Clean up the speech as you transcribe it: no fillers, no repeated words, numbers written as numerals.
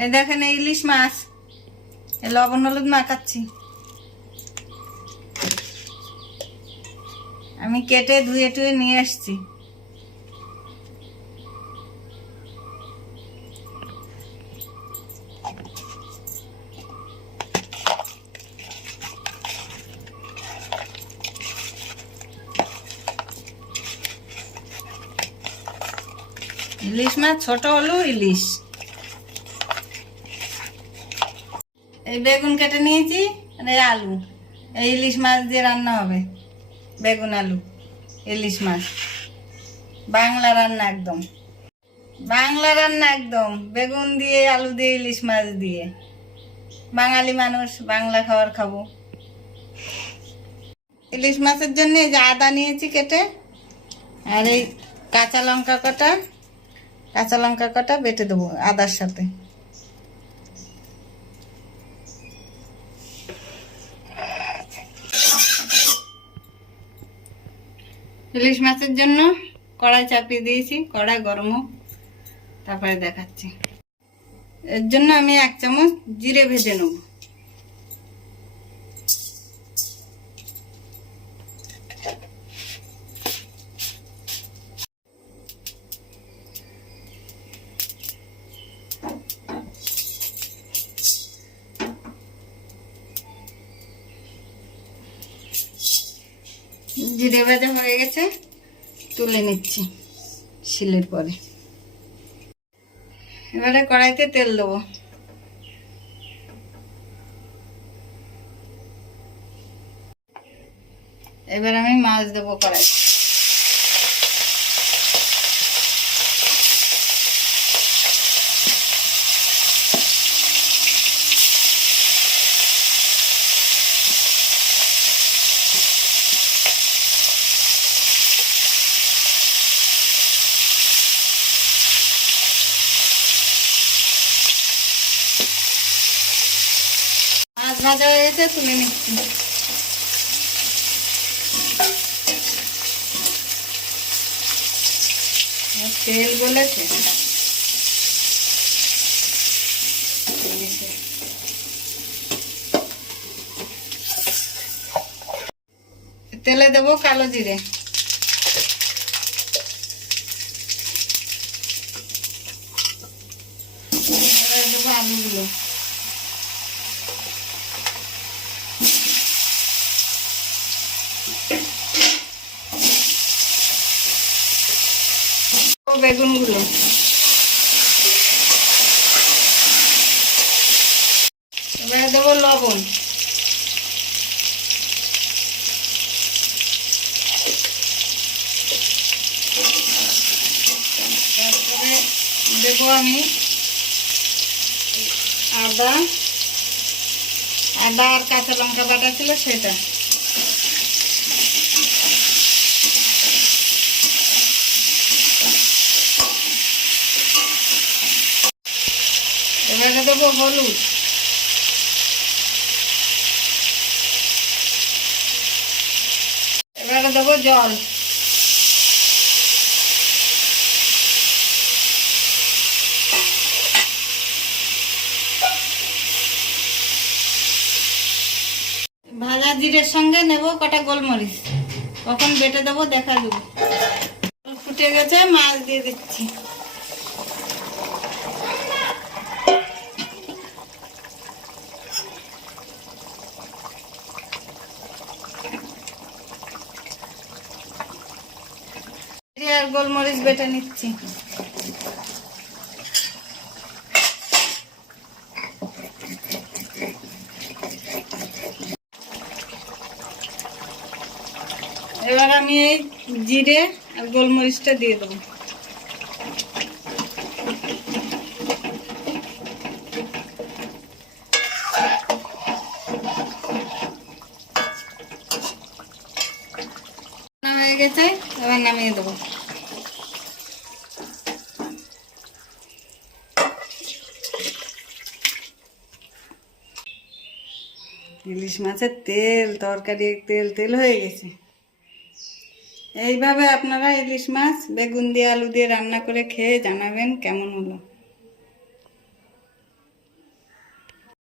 এই দেখেন এই ইলিশ মাছ, লবণ হলুদ মাখাচ্ছি। আমি কেটে ধুয়ে টুয়ে নিয়ে আসছি। ইলিশ মাছ ছোট হলো ইলিশ। এই বেগুন কেটে নিয়েছি আর এই আলু, এই ইলিশ মাছ দিয়ে রান্না হবে। বেগুন আলু ইলিশ মাছ, বাংলা রান্না একদম, বাংলা রান্না একদম। বেগুন দিয়ে আলু দিয়ে ইলিশ মাছ দিয়ে, বাঙালি মানুষ বাংলা খাবার খাবো। ইলিশ মাছের জন্য এই যে আদা নিয়েছি কেটে, আর এই কাঁচা লঙ্কা কটা বেটে দেবো আদার সাথে। ইলিশ মাছের জন্য কড়াই চাপিয়ে দিয়েছি, কড়াই গরম হোক তারপরে দেখাচ্ছি। এর জন্য আমি 1 চামচ জিরে ভেজে নেব। জিরে ভাজা হয়ে গেছে, তুলে নিচ্ছি শিলের পরে। এবারে কড়াইতে তেল দেবো। এবার আমি মাছ দেবো কড়াই। মাছ ভাজা হয়ে গেছে, তুলে নিচ্ছি। তেল গলেছে, তেলে দেবো কালো জিরে, দেবো আলুগুলো, বেগুনগুলো, এবারে দেবো লবণ, তারপরে দেবো আমি আদা আর কাঁচা লঙ্কা বাটা ছিল সেটা। এবারে দেবো হলুদ, এবারে দেবো জল, ভাজা জিরের সঙ্গে নেব কটা গোলমরিচ, কখন বেটে দেবো দেখা দেবো। ফুটে গেছে, মাছ দিয়ে দিচ্ছি। আর গোলমরিচ বেটে নিচ্ছি। এবার আমি এই জিরে আর গোলমরিচটা দিয়ে দেবো। হয়ে গেছে, এবার নামিয়ে দেবো। ইলিশ মাছের তেল, তরকারি তেল তেল হয়ে গেছে। এইভাবে আপনারা ইলিশ মাছ বেগুন দিয়ে আলু দিয়ে রান্না করে খেয়ে জানাবেন কেমন হলো।